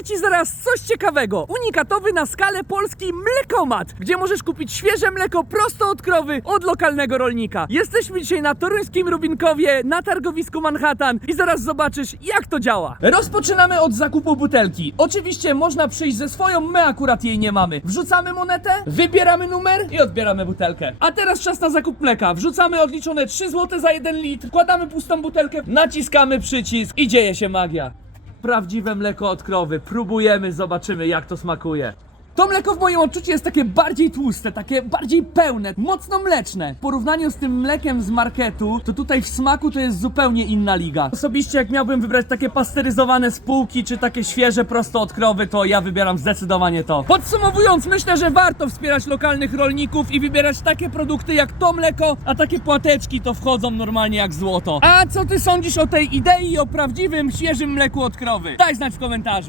Pokażę Ci zaraz coś ciekawego. Unikatowy na skalę Polski mlekomat, gdzie możesz kupić świeże mleko prosto od krowy, od lokalnego rolnika. Jesteśmy dzisiaj na toruńskim Rubinkowie, na targowisku Manhattan i zaraz zobaczysz, jak to działa. Rozpoczynamy od zakupu butelki. Oczywiście można przyjść ze swoją, my akurat jej nie mamy. Wrzucamy monetę, wybieramy numer i odbieramy butelkę. A teraz czas na zakup mleka. Wrzucamy odliczone 3 zł za 1 litr, wkładamy pustą butelkę, naciskamy przycisk i dzieje się magia. Prawdziwe mleko od krowy. Próbujemy, zobaczymy jak to smakuje. To mleko w moim odczuciu jest takie bardziej tłuste, takie bardziej pełne, mocno mleczne. W porównaniu z tym mlekiem z marketu, to tutaj w smaku to jest zupełnie inna liga. Osobiście jak miałbym wybrać takie pasteryzowane spółki, czy takie świeże prosto od krowy, to ja wybieram zdecydowanie to. Podsumowując, myślę, że warto wspierać lokalnych rolników i wybierać takie produkty jak to mleko, a takie płateczki to wchodzą normalnie jak złoto. A co ty sądzisz o tej idei o prawdziwym, świeżym mleku od krowy? Daj znać w komentarzu.